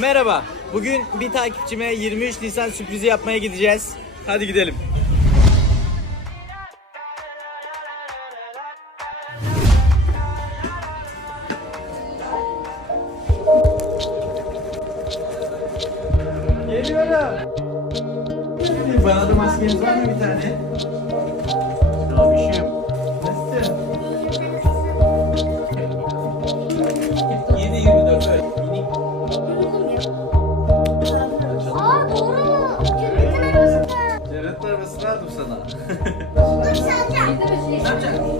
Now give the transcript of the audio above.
Merhaba. Bugün bir takipçime 23 Nisan sürprizi yapmaya gideceğiz. Hadi gidelim. Geliyorum. Bana da maskeniz var mı bir tane? 아, 깜짝이야. 아, 아,